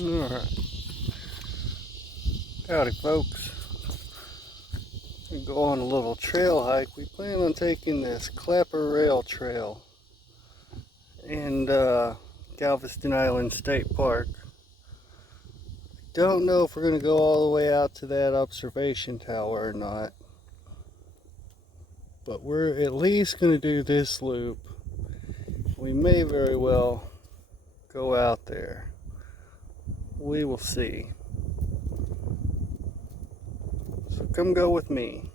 Alright, howdy folks. We go on a little trail hike. We plan on taking this Clapper Rail Trail in Galveston Island State Park. Don't know if we're going to go all the way out to that observation tower or not, but we're at least going to do this loop. We may very well go out there. We will see. So come go with me.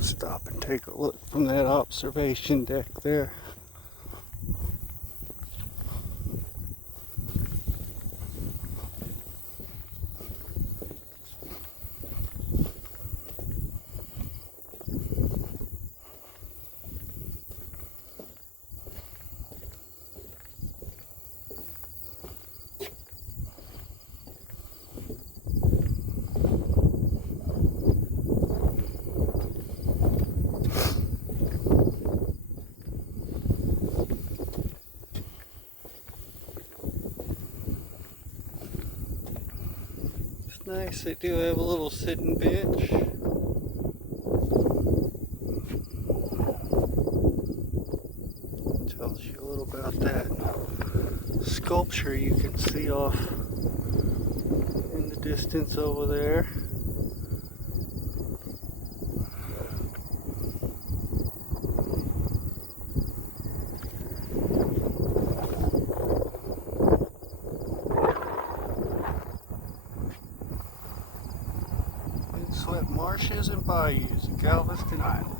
Stop and take a look from that observation deck there. Nice, they do have a little sitting bench. Tells you a little about that sculpture you can see off in the distance over there. Swept marshes and bayous of Galveston Island.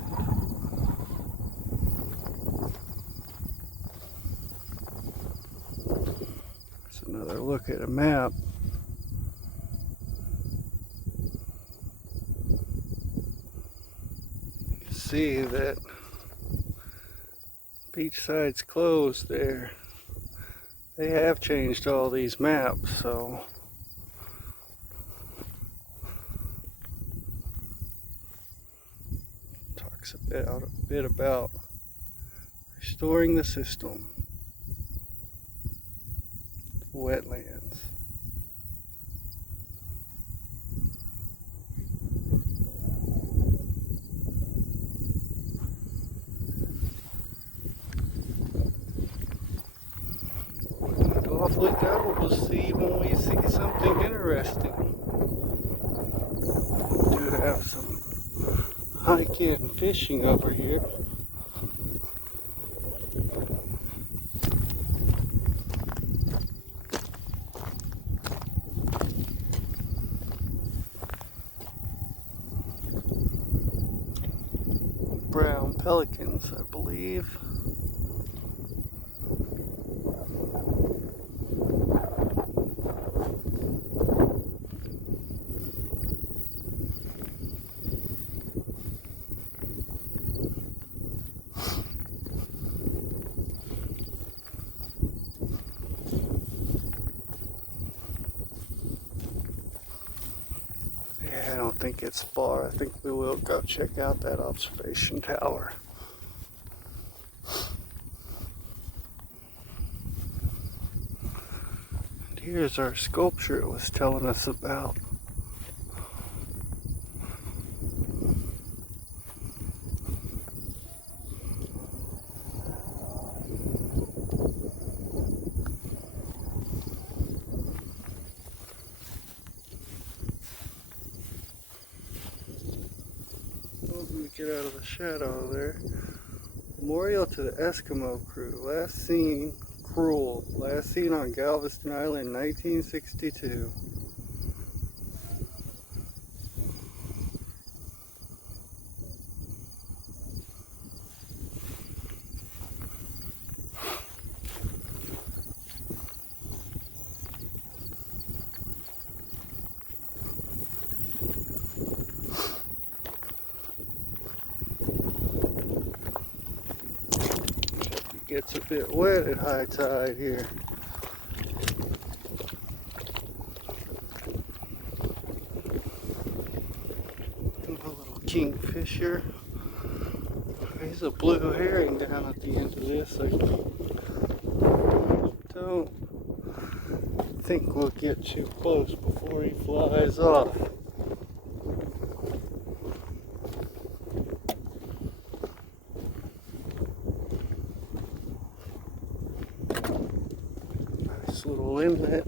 That's another look at a map. You can see that beachside's closed there. They have changed all these maps, so a bit about restoring the system, wetlands. And awfully good, we'll see when we see something interesting. We do have some hiking and fishing over here. Brown pelicans, I believe. I don't think it's far. I think we will go check out that observation tower. And here's our sculpture it was telling us about. Get out of the shadow there. Memorial to the Eskimo crew. Last seen on Galveston Island, 1962. gets a bit wet at high tide here. A little kingfisher. There's a blue herring down at the end of this. I don't think we'll get too close before he flies off. Nice little inlet.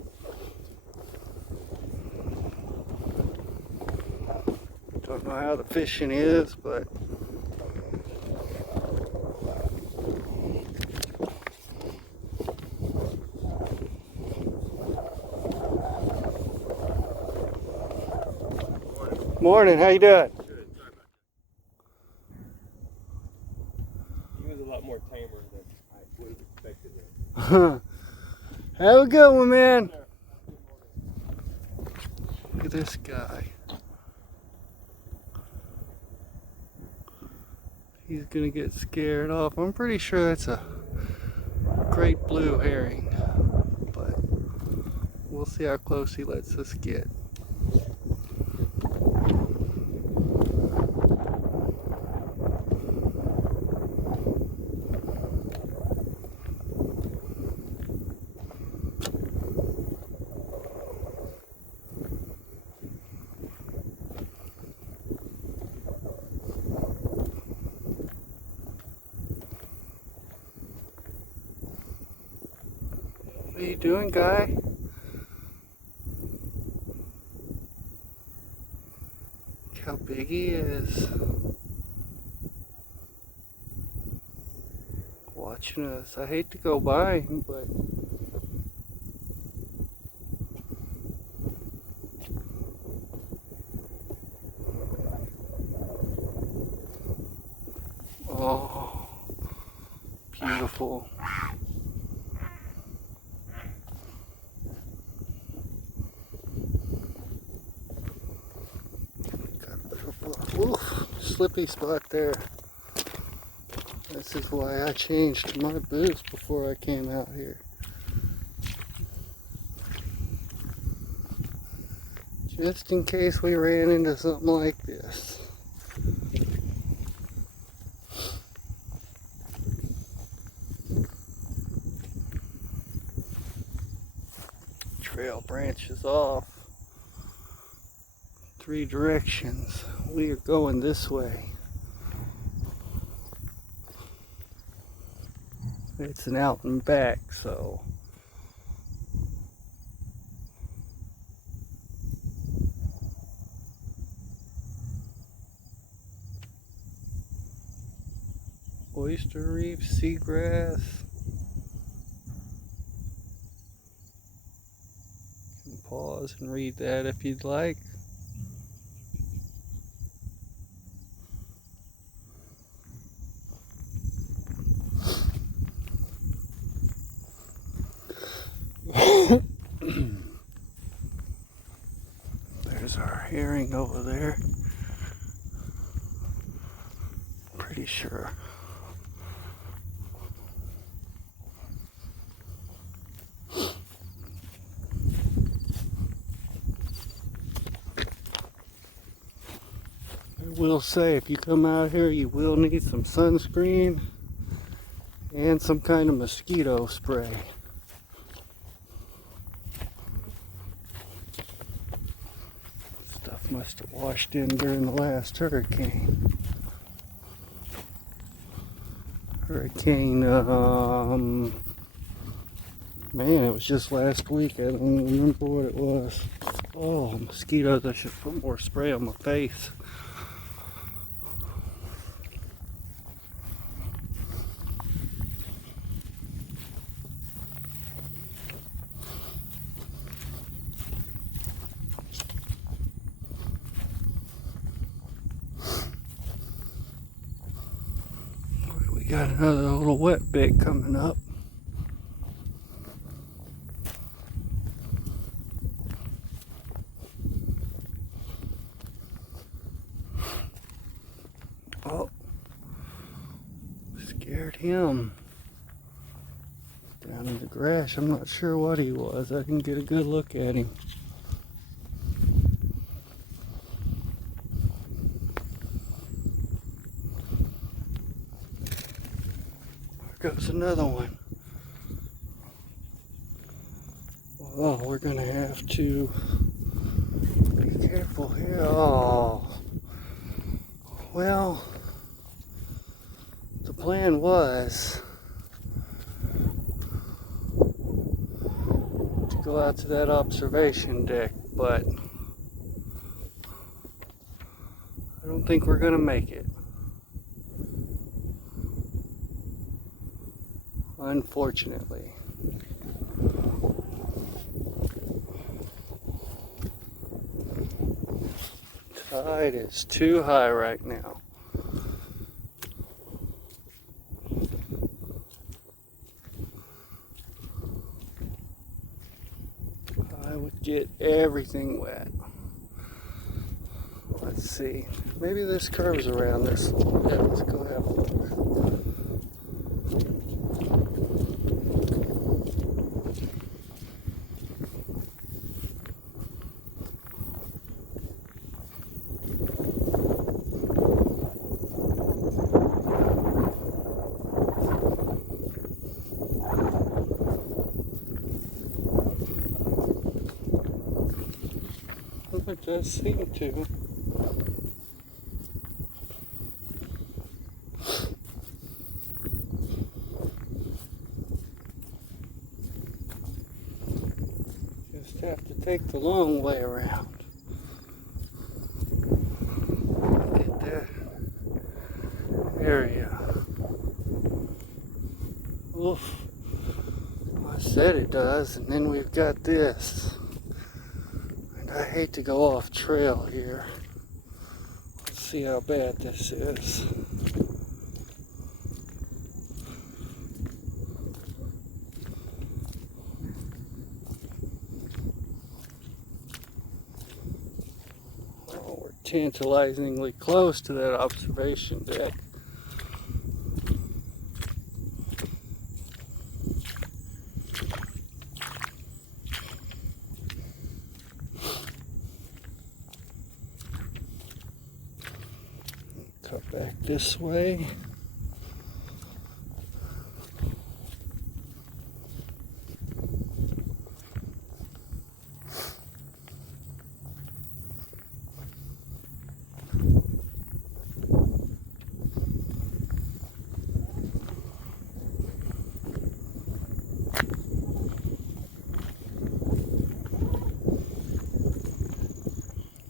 Don't know how the fishing is, but morning, how you doing? Good, sorry about that. He was a lot more tamer than I would have expected him. Have a good one, man. Look at this guy. He's gonna get scared off. I'm pretty sure that's a great blue herring, but we'll see how close he lets us get. What are you doing, guy? Look how big he is. Watching us. I hate to go by him, but oh, beautiful. Oof, slippy spot there. This is why I changed my boots before I came out here. Just in case we ran into something like this. Trail branches off. 3 directions. We are going this way. It's an out and back, so oyster reef, seagrass. You can pause and read that if you'd like. There's our herring over there. Pretty sure. I will say, if you come out here, you will need some sunscreen and some kind of mosquito spray. Stuff must have washed in during the last hurricane. Man, it was just last week. I don't even remember what it was. Oh, mosquitoes, I should put more spray on my face. We got another little wet bit coming up. Oh, scared him. down in the grass. I'm not sure what he was. I didn't get a good look at him. There goes another one. Well, we're gonna have to be careful here. Oh, well, the plan was to go out to that observation deck, but I don't think we're gonna make it. Unfortunately. Tide is too high right now. I would get everything wet. Let's see. Maybe this curves around this. Yeah, let's go have a look. It does seem to. Just have to take the long way around. Get that area. Oof. I said it does, and then we've got this. I hate to go off trail here. Let's see how bad this is. Oh, we're tantalizingly close to that observation deck. Cut back this way.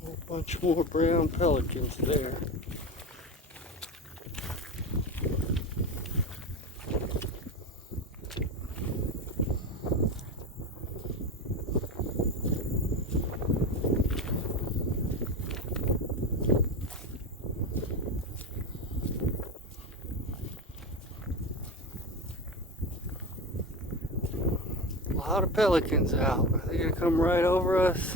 A bunch more brown pelicans there. A lot of pelicans out. Are they gonna come right over us?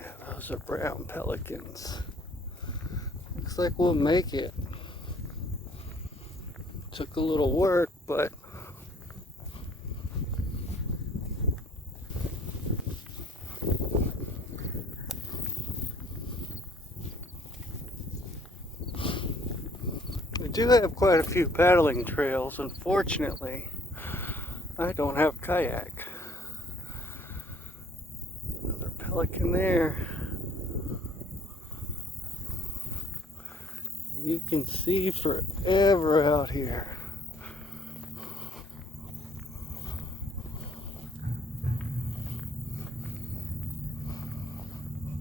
Yeah, those are brown pelicans. Looks like we'll make it. Took a little work, but we do have quite a few paddling trails. Unfortunately, I don't have a kayak. Another pelican there. You can see forever out here.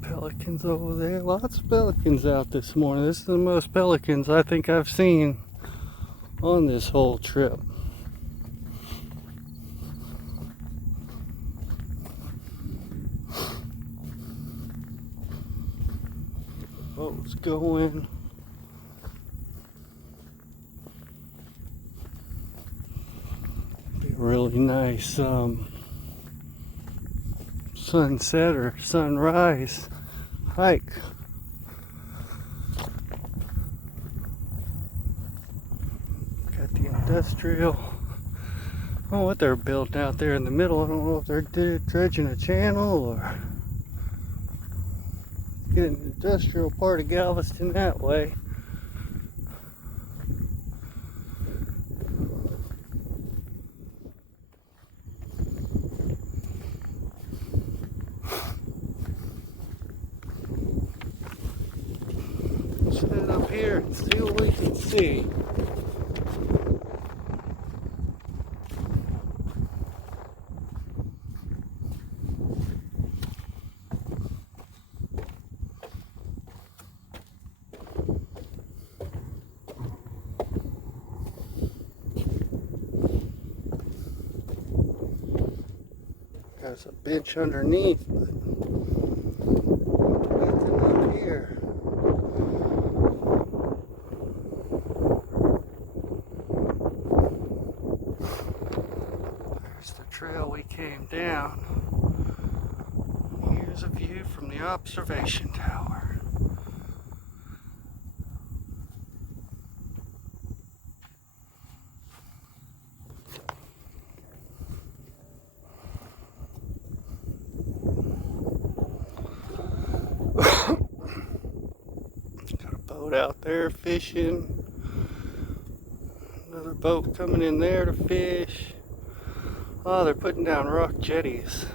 Pelicans over there. Lots of pelicans out this morning. This is the most pelicans I think I've seen on this whole trip. Boat's going. Be really nice sunset or sunrise hike. Got the industrial. I don't know what they're building out there in the middle. I don't know if they're dredging a channel or getting the industrial part of Galveston that way. Let's head up here and see what we can see. There's a bench underneath, but nothing up here. There's the trail we came down. Here's a view from the observation tower. Got a boat out there fishing. Another boat coming in there to fish. Oh, they're putting down rock jetties.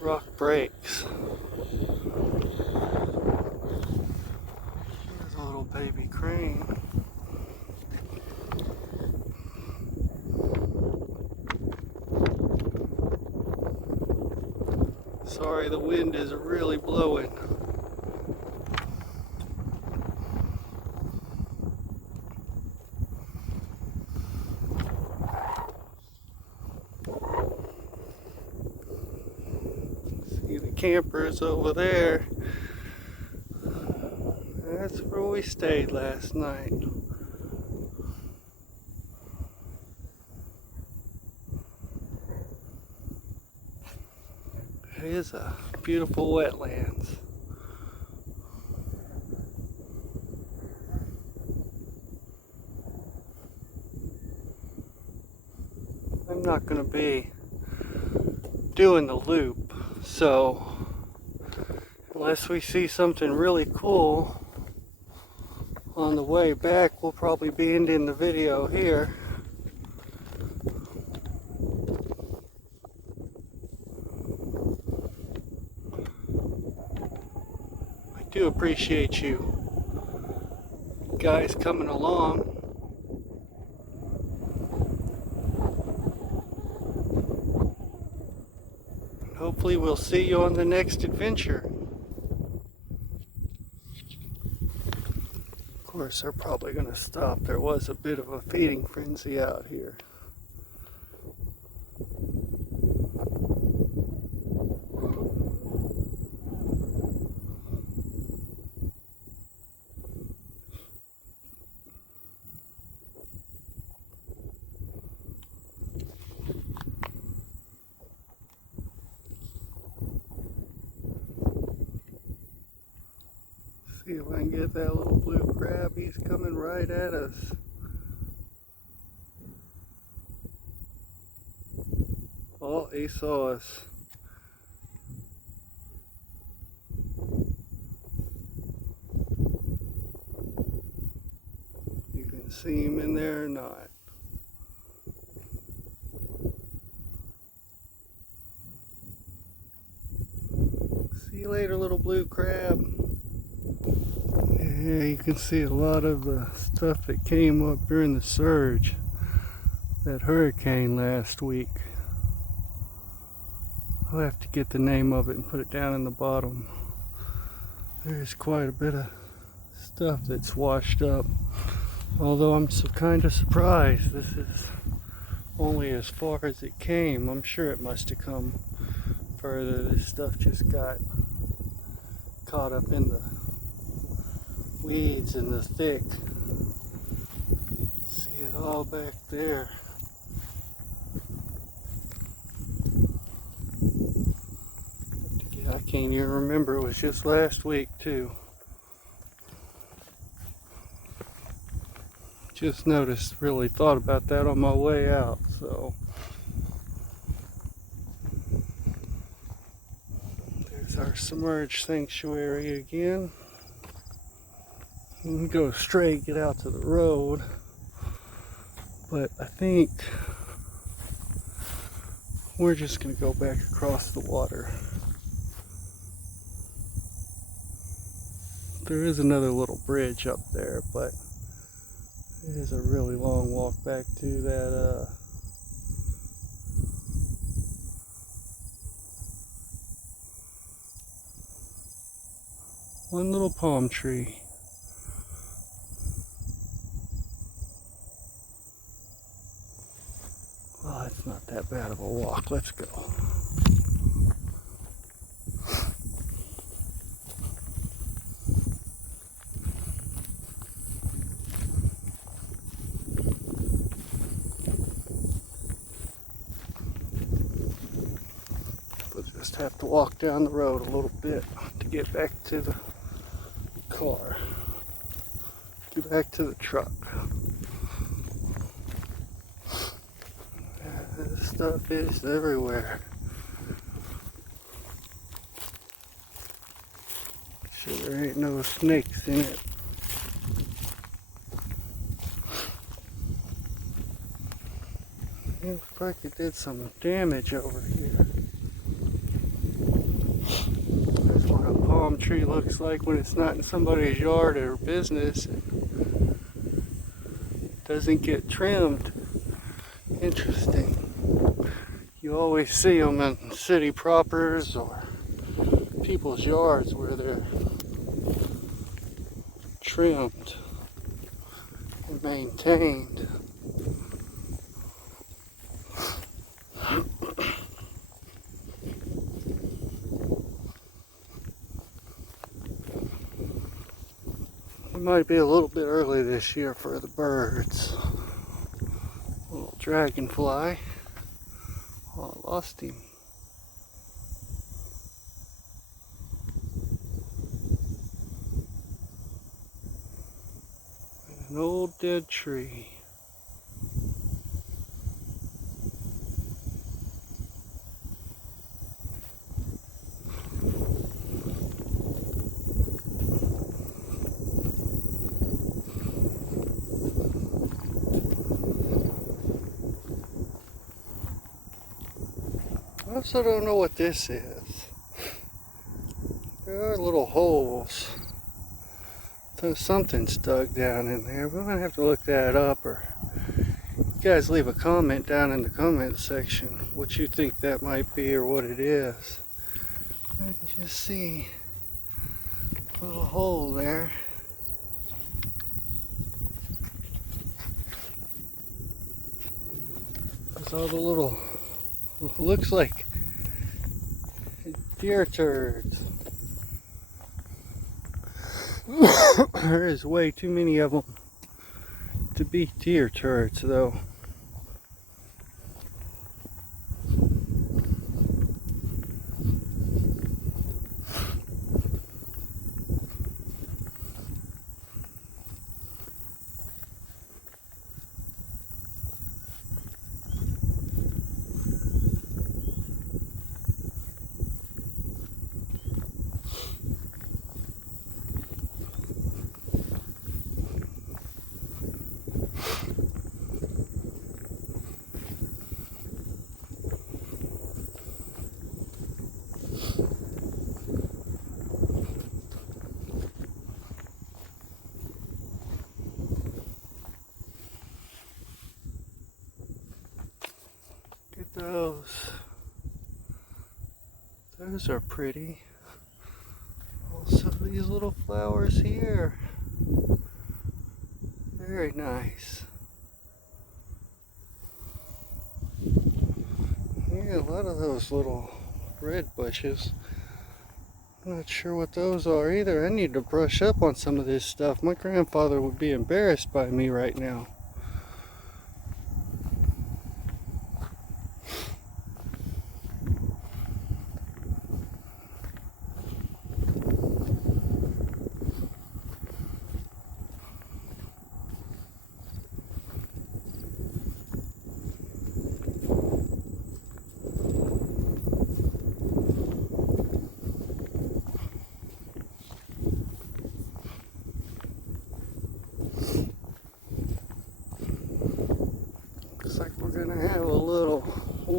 Rock breaks. There's a little baby crane. Sorry, the wind is really blowing. See the campers over there. That's where we stayed last night. It is a beautiful wetlands. I'm not going to be doing the loop, so unless we see something really cool on the way back, we'll probably be ending the video here. I do appreciate you guys coming along. Hopefully we'll see you on the next adventure. Of course, they're probably going to stop. There was a bit of a feeding frenzy out here. See if I can get that little blue crab. He's coming right at us. Oh, he saw us. You can see him in there or not. See you later, little blue crab. Yeah, you can see a lot of the stuff that came up during the surge, that hurricane last week. I'll have to get the name of it and put it down in the bottom. There's quite a bit of stuff that's washed up. Although I'm kind of surprised. This is only as far as it came. I'm sure it must have come further. This stuff just got caught up in the weeds and the thick. See it all back there. Can't even remember, it was just last week too. Just noticed, really thought about that on my way out, so. There's our submerged sanctuary again. You can go straight, get out to the road, but I think we're just gonna go back across the water. There is another little bridge up there, but it is a really long walk back to that one little palm tree. Oh, it's not that bad of a walk. Let's go. We'll just have to walk down the road a little bit to get back to the car. Get back to the truck. This stuff is everywhere. Sure there ain't no snakes in it. It looks like it did some damage over here. That's what a palm tree looks like when it's not in somebody's yard or business. It doesn't get trimmed. Interesting. You always see them in city propers or people's yards where they're trimmed and maintained. It might be a little bit early this year for the birds. Little dragonfly. Oh, I lost him. An old dead tree. I also don't know what this is. There are little holes. So something's dug down in there. We're gonna have to look that up, or you guys leave a comment down in the comment section what you think that might be or what it is. I can just see a little hole there. There's all the little, looks like deer turds. There is way too many of them to be deer turds, though. Those are pretty. Also these little flowers here. Very nice. Yeah, a lot of those little red bushes. I'm not sure what those are either. I need to brush up on some of this stuff. My grandfather would be embarrassed by me right now.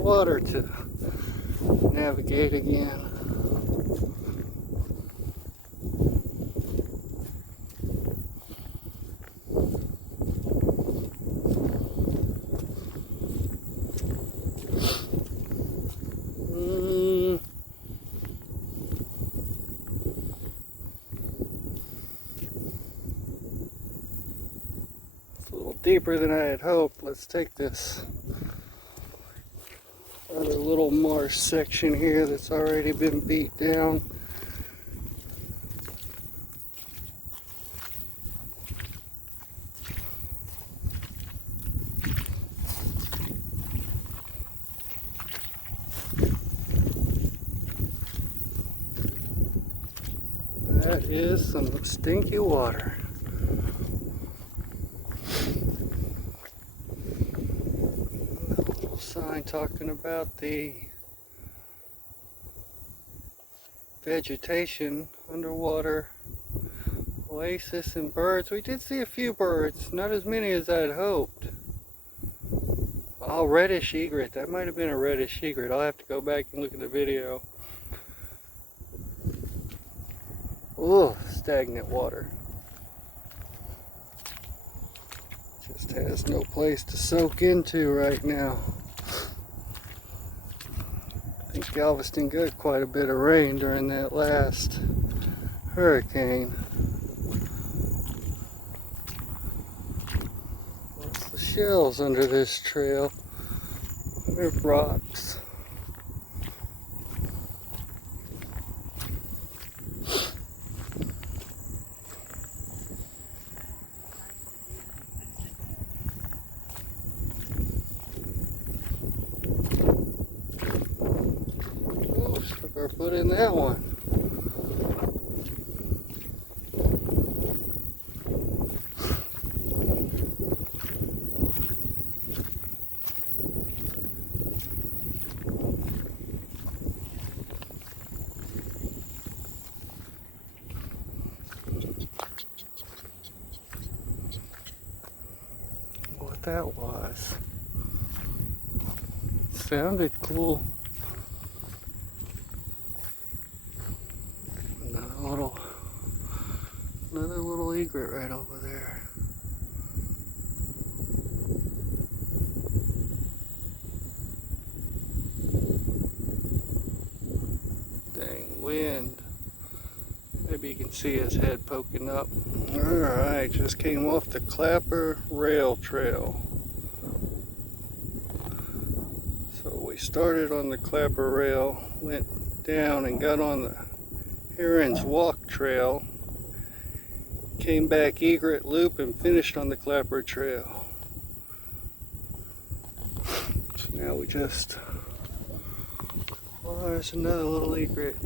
water to navigate again. It's a little deeper than I had hoped. Let's take this other little marsh section here that's already been beat down. That is some stinky water. A little sign talking about the vegetation, underwater oasis, and birds. We did see a few birds, not as many as I'd hoped. Oh, reddish egret. That might have been a reddish egret. I'll have to go back and look at the video. Ugh, stagnant water. Just has no place to soak into right now. I think Galveston got quite a bit of rain during that last hurricane. What's the shells under this trail? They're rocks. Stuck our foot in that one. What that was. Sounded cool. Another little egret right over there. Dang wind. Maybe you can see his head poking up. Alright, just came off the Clapper Rail Trail. So we started on the Clapper Rail, went down and got on the Heron's Walk Trail, came back Egret Loop and finished on the Clapper Trail. So now we just, oh, there's another little egret.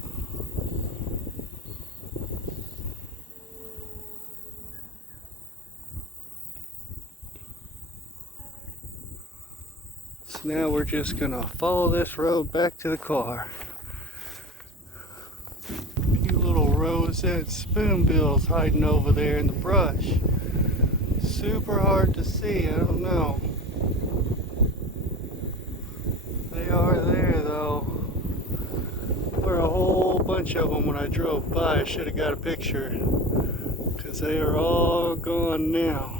So now we're just gonna follow this road back to the car. Roseate spoonbills hiding over there in the brush. Super hard to see, I don't know. They are there though. There were a whole bunch of them when I drove by. I should have got a picture because they are all gone now.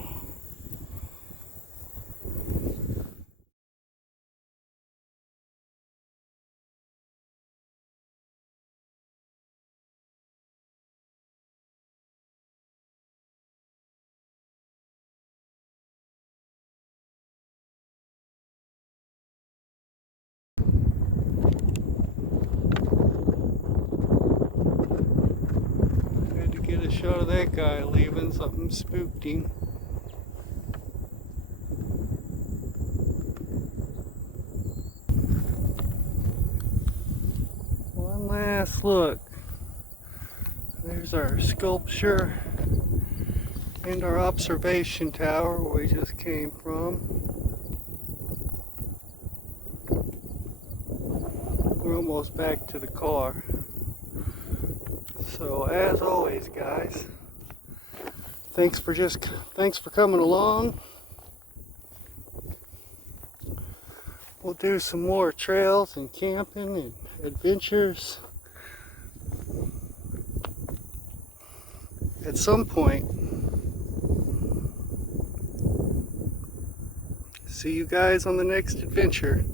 Get a shot of that guy leaving. Something spooked him. One last look. There's our sculpture and our observation tower where we just came from. We're almost back to the car. So as always, guys, thanks for coming along. we'll do some more trails and camping and adventures at some point. See you guys on the next adventure.